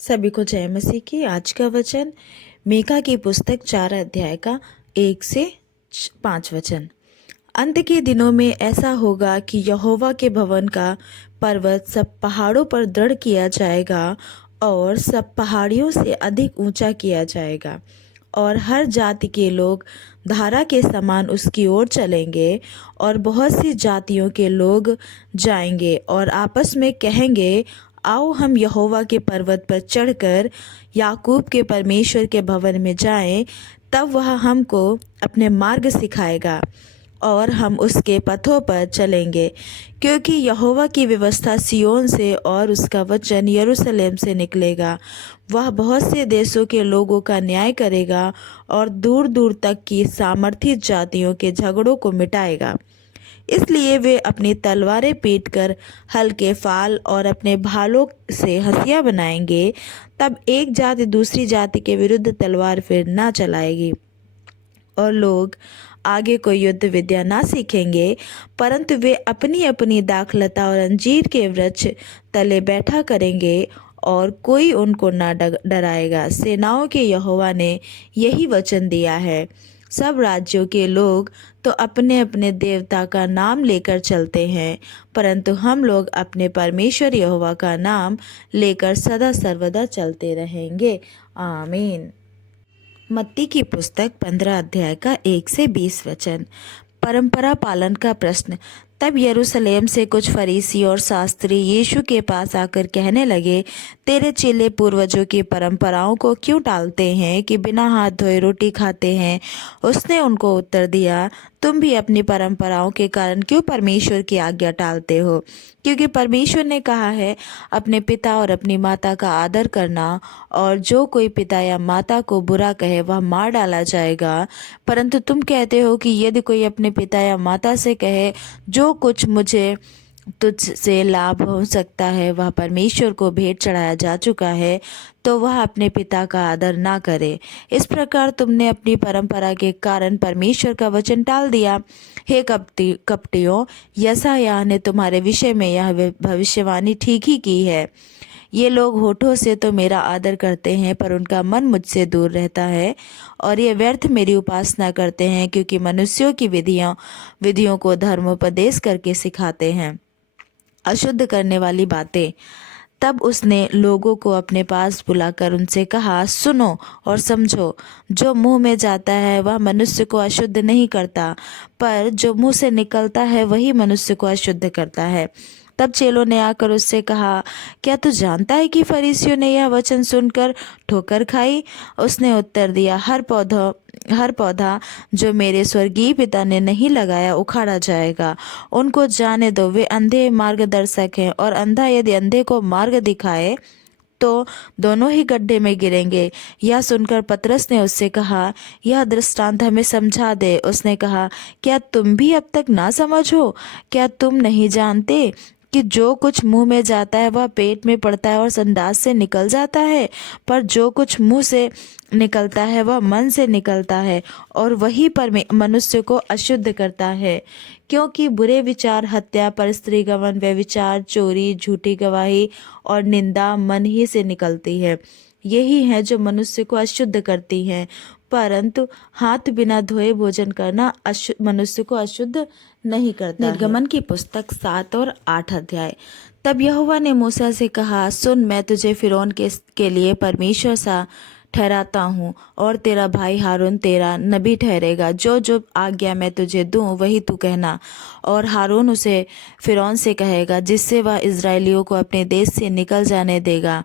सभी को जय मसीह की। आज का वचन मीका की पुस्तक 4 अध्याय का 1 से 5 वचन। अंत के दिनों में ऐसा होगा कि यहोवा के भवन का पर्वत सब पहाड़ों पर दृढ़ किया जाएगा और सब पहाड़ियों से अधिक ऊंचा किया जाएगा, और हर जाति के लोग धारा के समान उसकी ओर चलेंगे। और बहुत सी जातियों के लोग जाएंगे और आपस में कहेंगे, आओ हम यहोवा के पर्वत पर चढ़कर याकूब के परमेश्वर के भवन में जाएं। तब वह हमको अपने मार्ग सिखाएगा और हम उसके पथों पर चलेंगे, क्योंकि यहोवा की व्यवस्था सिय्योन से और उसका वचन यरूशलेम से निकलेगा। वह बहुत से देशों के लोगों का न्याय करेगा और दूर दूर तक की सामर्थी जातियों के झगड़ों को मिटाएगा। इसलिए वे अपनी तलवारें पीटकर हल्के फाल और अपने भालों से हंसिया बनाएंगे। तब एक जाति दूसरी जाति के विरुद्ध तलवार फिर ना चलाएगी, और लोग आगे कोई युद्ध विद्या ना सीखेंगे, परंतु वे अपनी अपनी दाखलता और अंजीर के वृक्ष तले बैठा करेंगे, और कोई उनको ना डराएगा। सेनाओं के यहोवा ने यही वचन दिया है। सब राज्यों के लोग तो अपने अपने देवता का नाम लेकर चलते हैं, परंतु हम लोग अपने परमेश्वर यहोवा का नाम लेकर सदा सर्वदा चलते रहेंगे। आमीन। मत्ती की पुस्तक 15 अध्याय का 1 से 20 वचन। परंपरा पालन का प्रश्न। तब यरूशलेम से कुछ फरीसी और शास्त्री यीशु के पास आकर कहने लगे, तेरे चेले पूर्वजों की परंपराओं को क्यों टालते हैं कि बिना हाथ धोए रोटी खाते हैं? उसने उनको उत्तर दिया, तुम भी अपनी परंपराओं के कारण क्यों परमेश्वर की आज्ञा टालते हो? क्योंकि परमेश्वर ने कहा है, अपने पिता और अपनी माता का आदर करना, और जो कोई पिता या माता को बुरा कहे वह मार डाला जाएगा। परंतु तुम कहते हो कि यदि कोई अपने पिता या माता से कहे, जो कुछ मुझे तुझसे लाभ हो सकता है वह परमेश्वर को भेंट चढ़ाया जा चुका है, तो वह अपने पिता का आदर ना करे। इस प्रकार तुमने अपनी परंपरा के कारण परमेश्वर का वचन टाल दिया। हे कपटियों, यशायाह ने तुम्हारे विषय में यह भविष्यवाणी ठीक ही की है। ये लोग होठों से तो मेरा आदर करते हैं, पर उनका मन मुझसे दूर रहता है, और ये व्यर्थ मेरी उपासना करते हैं, क्योंकि मनुष्यों की विधियों को धर्मोपदेश करके सिखाते हैं, अशुद्ध करने वाली बातें। तब उसने लोगों को अपने पास बुलाकर उनसे कहा, सुनो और समझो। जो मुंह में जाता है वह मनुष्य को अशुद्ध नहीं करता, पर जो मुंह से निकलता है वही मनुष्य को अशुद्ध करता है। तब चेलों ने आकर उससे कहा, क्या तू जानता है कि फरीसियों ने यह वचन सुनकर ठोकर खाई? उसने उत्तर दिया, हर पौधा जो मेरे स्वर्गीय पिता ने नहीं लगाया उखाड़ा जाएगा। उनको जाने दो, वे अंधे मार्गदर्शक हैं, और अंधा यदि अंधे को मार्ग दिखाए तो दोनों ही गड्ढे में गिरेंगे। यह सुनकर पतरस ने उससे कहा, यह दृष्टांत हमें समझा दे। उसने कहा, क्या तुम भी अब तक ना समझो? क्या तुम नहीं जानते कि जो कुछ मुंह में जाता है वह पेट में पड़ता है और संडास से निकल जाता है? पर जो कुछ मुंह से निकलता है वह मन से निकलता है, और वही मनुष्य को अशुद्ध करता है। क्योंकि बुरे विचार, हत्या, परस्त्री गमन, व्यभिचार, चोरी, झूठी गवाही और निंदा मन ही से निकलती है। यही है जो मनुष्य को अशुद्ध करती हैं। परंतु हाथ बिना धोए भोजन करना मनुष्य को अशुद्ध नहीं करता। निर्गमन की पुस्तक 7 और 8 अध्याय। तब यहोवा ने मूसा से कहा, सुन, मैं तुझे फिरौन के लिए परमेश्वर सा ठहराता हूँ, और तेरा भाई हारून तेरा नबी ठहरेगा। जो जो आज्ञा मैं तुझे दूँ वही तू कहना। और हारून उसे फिरौन से कहेगा, जिससे वह इजराइलियों को अपने देश से निकल जाने देगा।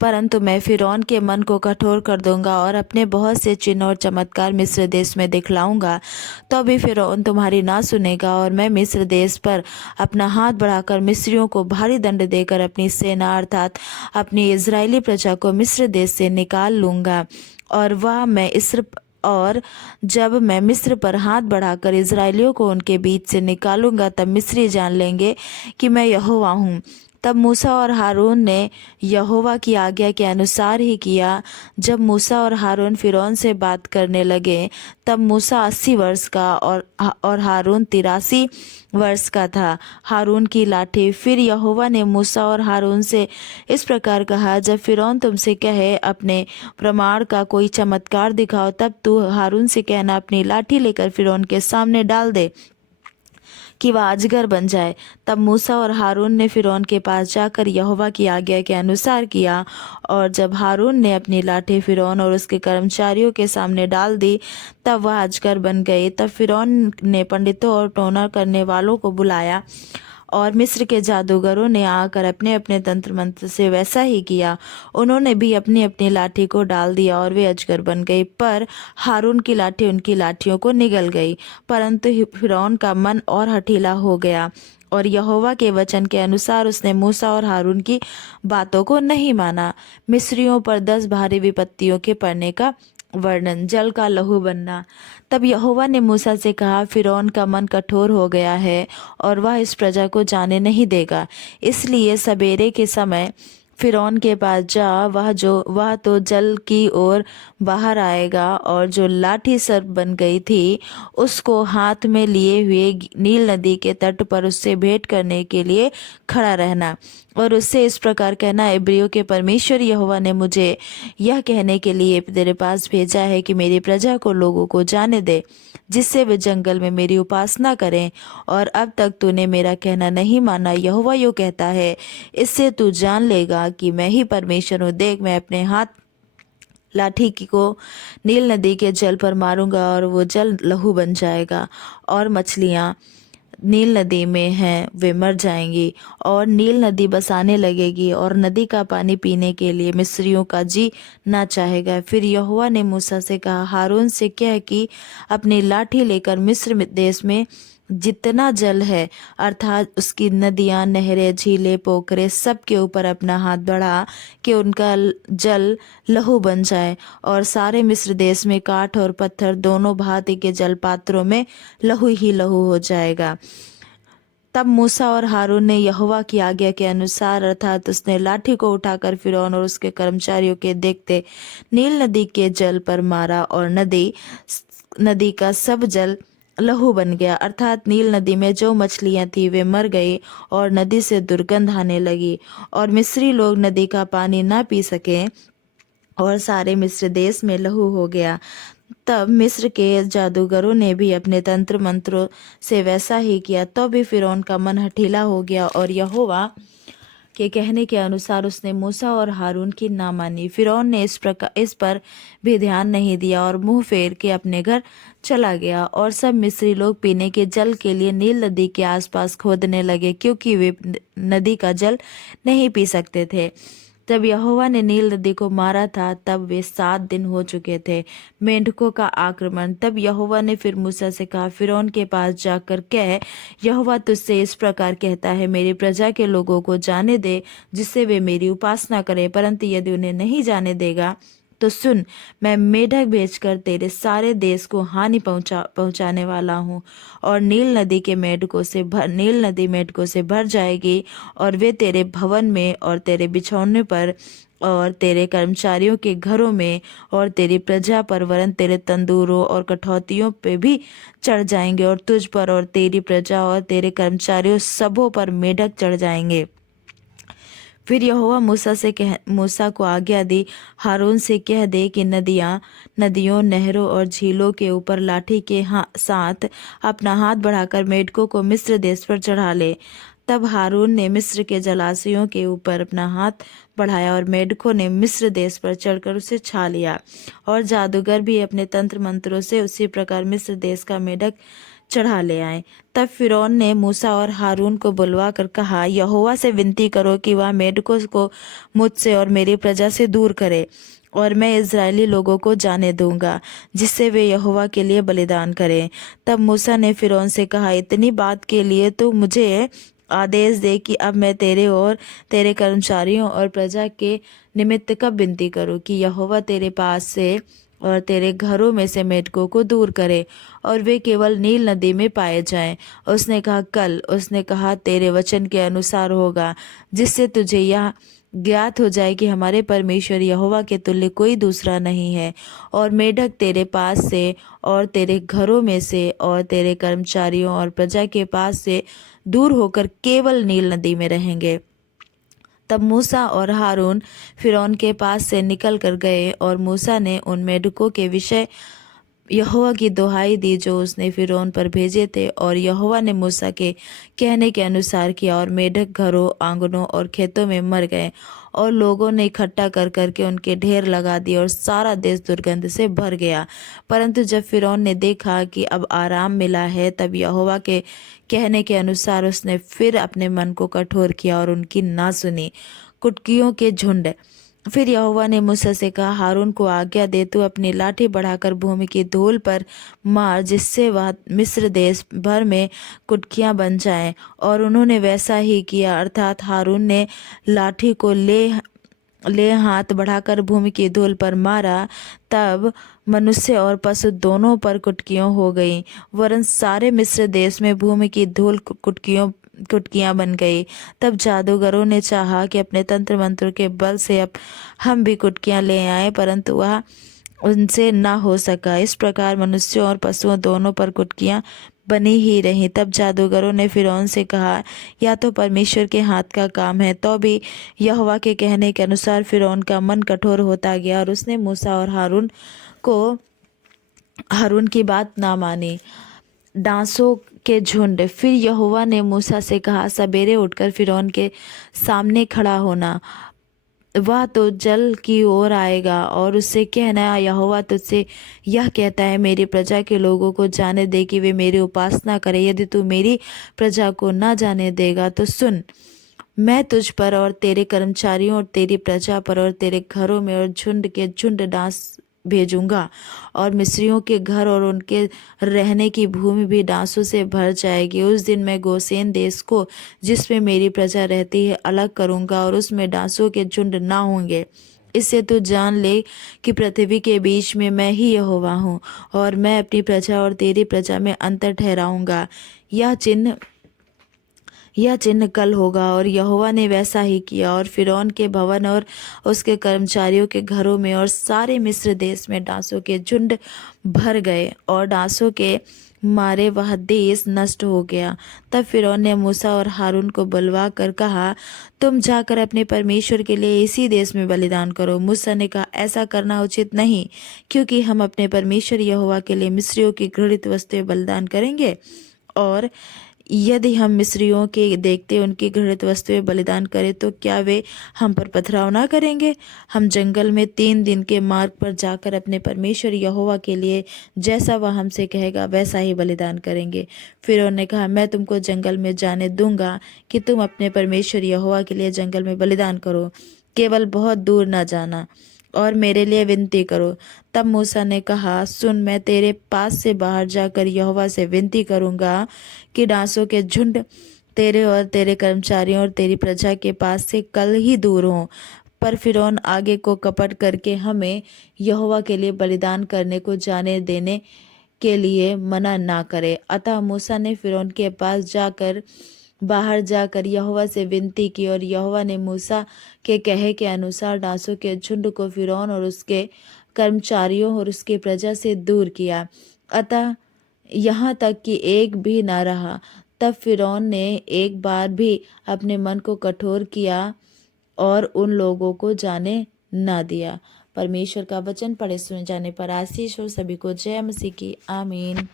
परंतु मैं फिरौन के मन को कठोर कर दूंगा और अपने बहुत से चिन्ह और चमत्कार मिस्र देश में दिखलाऊंगा। तो भी फिरौन तुम्हारी ना सुनेगा, और मैं मिस्र देश पर अपना हाथ बढ़ाकर मिस्रियों को भारी दंड देकर अपनी सेना अर्थात अपनी इजरायली प्रजा को मिस्र देश से निकाल लूंगा। और जब मैं मिस्र पर हाथ बढ़ाकर इजरायलियों को उनके बीच से निकालूंगा, तब मिस्री जान लेंगे कि मैं यहोवा हूँ। तब मूसा और हारून ने यहोवा की आज्ञा के अनुसार ही किया। जब मूसा और हारून फिरौन से बात करने लगे तब मूसा 80 वर्ष का और हारून 83 वर्ष का था। हारून की लाठी। फिर यहोवा ने मूसा और हारून से इस प्रकार कहा, जब फिरौन तुमसे कहे अपने प्रमाण का कोई चमत्कार दिखाओ, तब तू हारून से कहना, अपनी लाठी लेकर फिरौन के सामने डाल दे कि वह अजगर बन जाए। तब मूसा और हारून ने फिरौन के पास जाकर यहोवा की आज्ञा के अनुसार किया। और जब हारून ने अपनी लाठी फिरौन और उसके कर्मचारियों के सामने डाल दी तब वह अजगर बन गई। तब फिरौन ने पंडितों और टोना करने वालों को बुलाया और मिस्र के जादूगरों ने आकर अपने अपने तंत्र मंत्र से वैसा ही किया। उन्होंने भी अपनी अपनी लाठी को डाल दिया और वे अजगर बन गई। पर हारून की लाठी उनकी लाठियों को निगल गई। परंतु फिरौन का मन और हठीला हो गया और यहोवा के वचन के अनुसार उसने मूसा और हारून की बातों को नहीं माना। मिस्रियों पर 10 भारी विपत्तियों के पड़ने का वर्णन। जल का लहू बनना। तब यहोवा ने मूसा से कहा, फिरौन का मन कठोर हो गया है और वह इस प्रजा को जाने नहीं देगा। इसलिए सवेरे के समय फिरौन के पास जा, वह तो जल की ओर बाहर आएगा और जो लाठी सर्प बन गई थी उसको हाथ में लिए हुए नील नदी के तट पर उससे भेंट करने के लिए खड़ा रहना और उससे इस प्रकार कहना, इब्रियों के परमेश्वर यहोवा ने मुझे यह कहने के लिए तेरे पास भेजा है कि मेरी प्रजा को लोगों को जाने दे, जिससे वे जंगल में मेरी उपासना करें। और अब तक तूने मेरा कहना नहीं माना। यहोवा यूँ कहता है, इससे तू जान लेगा कि मैं ही परमेश्वर हूँ। देख, मैं अपने हाथ लाठी को नील नदी के जल पर मारूंगा और वो जल लहू बन जाएगा और मछलियाँ नील नदी में हैं वे मर जाएंगी और नील नदी बसाने लगेगी और नदी का पानी पीने के लिए मिस्रियों का जी ना चाहेगा। फिर यहोवा ने मूसा से कहा, हारून से कह कि अपनी लाठी लेकर मिस्र देश में जितना जल है अर्थात उसकी नदियां, नहरें, झीलें, पोखरे सब के ऊपर अपना हाथ बढ़ा कि उनका जल लहू बन जाए और सारे मिस्र देश में काठ और पत्थर दोनों भांति के जल पात्रों में लहू ही लहू हो जाएगा। तब मूसा और हारून ने यहोवा की आज्ञा के अनुसार अर्थात उसने लाठी को उठाकर फिरौन और उसके कर्मचारियों के देखते नील नदी के जल पर मारा और नदी का सब जल लहू बन गया। अर्थात नील नदी में जो मछलियां थी वे मर गई और नदी से दुर्गंध आने लगी और मिस्री लोग नदी का पानी ना पी सके और सारे मिस्र देश में लहू हो गया। तब मिस्र के जादूगरों ने भी अपने तंत्र मंत्रों से वैसा ही किया। तो भी फिरौन का मन हठीला हो गया और यहोवा के कहने के अनुसार उसने मूसा और हारून की ना मानी। फिरौन ने इस पर भी ध्यान नहीं दिया और मुंह फेर के अपने घर चला गया। और सब मिस्री लोग पीने के जल के लिए नील नदी के आसपास खोदने लगे, क्योंकि वे नदी का जल नहीं पी सकते थे। जब यहोवा ने नील नदी को मारा था तब वे 7 दिन हो चुके थे। मेंढकों का आक्रमण। तब यहोवा ने फिर मूसा से कहा, फिरौन के पास जाकर कह, यहोवा तुझसे इस प्रकार कहता है, मेरी प्रजा के लोगों को जाने दे, जिससे वे मेरी उपासना करें। परंतु यदि उन्हें नहीं जाने देगा तो सुन, मैं मेढक भेजकर तेरे सारे देश को हानि पहुंचाने वाला हूँ और नील नदी मेढकों से भर जाएगी और वे तेरे भवन में और तेरे बिछौने पर और तेरे कर्मचारियों के घरों में और तेरी प्रजा पर वरन तेरे तंदूरों और कठौतियों पे भी चढ़ जाएंगे और तुझ पर और तेरी प्रजा और तेरे कर्मचारियों सबों पर मेढक चढ़ जाएंगे। फिर यहोवा मूसा को आज्ञा दी, हारून से कह दे कि नदियों, नहरों और झीलों के ऊपर लाठी के साथ अपना हाथ बढ़ाकर मेढकों को मिस्र देश पर चढ़ा ले। तब हारून ने मिस्र के जलाशयों के ऊपर अपना हाथ बढ़ाया और मेढकों ने मिस्र देश पर चढ़कर उसे छा लिया। और जादूगर भी अपने तंत्र मंत्रों से उसी प्रकार मिस्र देश का मेढक चढ़ा ले आए। तब फिरौन ने मूसा और हारून को बुलवा कर कहा, यहोवा से विनती करो कि वह मेढकों को मुझसे और मेरी प्रजा से दूर करे और मैं इजरायली लोगों को जाने दूंगा, जिससे वे यहोवा के लिए बलिदान करें। तब मूसा ने फिरौन से कहा, इतनी बात के लिए तो मुझे आदेश दे कि अब मैं तेरे और तेरे कर्मचारियों और प्रजा के निमित्त कब विनती करूं कि यहोवा तेरे पास से और तेरे घरों में से मेढकों को दूर करे और वे केवल नील नदी में पाए जाएं। उसने कहा कल। उसने कहा तेरे वचन के अनुसार होगा, जिससे तुझे यह ज्ञात हो जाए कि हमारे परमेश्वर यहोवा के तुल्य कोई दूसरा नहीं है। और मेढक तेरे पास से और तेरे घरों में से और तेरे कर्मचारियों और प्रजा के पास से दूर होकर केवल नील नदी में रहेंगे। तब मूसा और हारून फिरौन के पास से निकल कर गए, और मूसा ने उन मेढकों के विषय यहोवा की दुहाई दी जो उसने फिरौन पर भेजे थे। और यहोवा ने मूसा के कहने के अनुसार किया, और मेढक घरों, आंगनों और खेतों में मर गए, और लोगों ने इकट्ठा कर करके उनके ढेर लगा दिए, और सारा देश दुर्गंध से भर गया। परंतु जब फिरौन ने देखा कि अब आराम मिला है, तब यहोवा के कहने के अनुसार उसने फिर अपने मन को कठोर किया और उनकी ना सुनी। कुटकियों के झुंड। फिर यहोवा ने मूसा से कहा, हारून को आज्ञा दे, तू अपनी लाठी बढ़ाकर भूमि की धूल पर मार, जिससे वह मिस्र देश भर में कुटकियां बन जाएं। और उन्होंने वैसा ही किया, अर्थात हारून ने लाठी को ले हाथ बढ़ाकर भूमि की धूल पर मारा। तब मनुष्य और पशु दोनों पर कुटकियां हो गईं, वरन सारे मिस्र देश में भूमि की धूल कुटकियां बन गई। तब जादूगरों ने चाहा कि अपने तंत्र मंत्र के बल से अब हम भी कुटकियां ले आए, परंतु वह उनसे ना हो सका। इस प्रकार मनुष्यों और पशुओं दोनों पर कुटकियां बनी ही रहीं। तब जादूगरों ने फिरौन से कहा, या तो परमेश्वर के हाथ का काम है। तो भी यहोवा के कहने के अनुसार फिरौन का मन कठोर होता गया, और उसने मूसा और हारून की बात ना मानी। डांसों के झुंड। फिर यहोवा ने मूसा से कहा, सवेरे उठकर फिरौन के सामने खड़ा होना। वह तो जल की ओर आएगा, और उससे कहना, यहोवा तुझसे यह कहता है, मेरी प्रजा के लोगों को जाने दे कि वे मेरी उपासना करें। यदि तू मेरी प्रजा को न जाने देगा तो सुन, मैं तुझ पर और तेरे कर्मचारियों और तेरी प्रजा पर और तेरे घरों में और झुंड के झुंड डांस भेजूंगा, और मिस्रियों के घर और उनके रहने की भूमि भी डांसों से भर जाएगी। उस दिन मैं गोसेन देश को, जिसमें मेरी प्रजा रहती है, अलग करूंगा, और उसमें डांसों के झुंड ना होंगे। इससे तू जान ले कि पृथ्वी के बीच में मैं ही यहोवा हूँ, और मैं अपनी प्रजा और तेरी प्रजा में अंतर ठहराऊंगा। यह चिन्ह कल होगा। और यहोवा ने वैसा ही किया, और फिरौन के भवन और उसके कर्मचारियों के घरों में और सारे मिस्र देश में डांसों के झुंड भर गए, और डांसों के मारे वह देश नष्ट हो गया। तब फिरौन ने मूसा और हारून को बुलवा कर कहा, तुम जाकर अपने परमेश्वर के लिए इसी देश में बलिदान करो। मूसा ने कहा, ऐसा करना उचित नहीं, क्योंकि हम अपने परमेश्वर यहोवा के लिए मिस्रियों की घृणित वस्तुएं बलिदान करेंगे। और यदि हम मिस्रियों के देखते उनकी घृणित वस्तुएं बलिदान करें, तो क्या वे हम पर पथराव ना करेंगे? हम जंगल में 3 दिन के मार्ग पर जाकर अपने परमेश्वर यहोवा के लिए जैसा वह हमसे कहेगा वैसा ही बलिदान करेंगे। फिर उन्होंने कहा, मैं तुमको जंगल में जाने दूंगा कि तुम अपने परमेश्वर यहोवा के लिए जंगल में बलिदान करो, केवल बहुत दूर न जाना, और मेरे लिए विनती करो। तब मूसा ने कहा, सुन, मैं तेरे पास से बाहर जाकर यहोवा से विनती करूंगा कि डांसों के झुंड तेरे और तेरे कर्मचारियों और तेरी प्रजा के पास से कल ही दूर हों। पर फिरौन आगे को कपट करके हमें यहोवा के लिए बलिदान करने को जाने देने के लिए मना ना करे। अतः मूसा ने फिरौन के पास बाहर जाकर यहोवा से विनती की, और यहोवा ने मूसा के कहे के अनुसार डांसों के झुंड को फिरौन और उसके कर्मचारियों और उसकी प्रजा से दूर किया, अतः यहाँ तक कि एक भी न रहा। तब फिरौन ने एक बार भी अपने मन को कठोर किया और उन लोगों को जाने न दिया। परमेश्वर का वचन पढ़े सुने जाने पर आशीष हो। सभी को जय मसीह की। आमीन।